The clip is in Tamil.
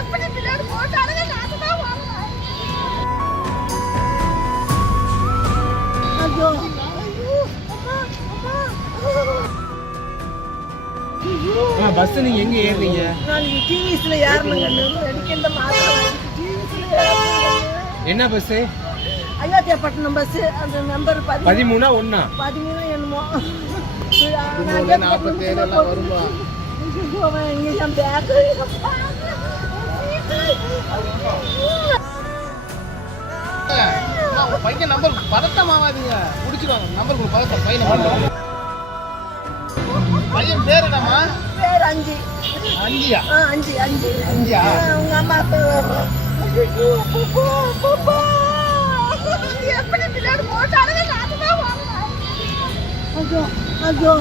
எப்படி பின்னாடி போட்டாலுங்க நானுதான் வாங்குவேன். ஐயோ பஸ் நீங்க எங்க ஏறுறீங்க? நாளைக்கு டிவிஸ்ல ஏறணுங்க. அடிக்கின்ற மாதம் டிவிஸ்ல ஏறணுங்க. என்ன பஸ்? அயோத்தியாப்பட்டினம் பஸ். அந்த நம்பர் 13 1 13 என்னமோ 47 எல்லாம் வருமா? இங்க என் பேக் பையன் நம்பர் பதட்டமாவாதீங்க, முடிச்சிருவாங்க. நம்பர் கொடுங்க, பதட்டம் பையன் நம்பர். பையன் பேர் என்னம்மா? பேர் அஞ்சு. அஞ்சியா? அஞ்சு அஞ்சு அஞ்சியா? உங்க அம்மா எப்படி பின்னாடி போட்டாலுங்க நானுதான் வாங்குவேன். ஐயோ ஐயோ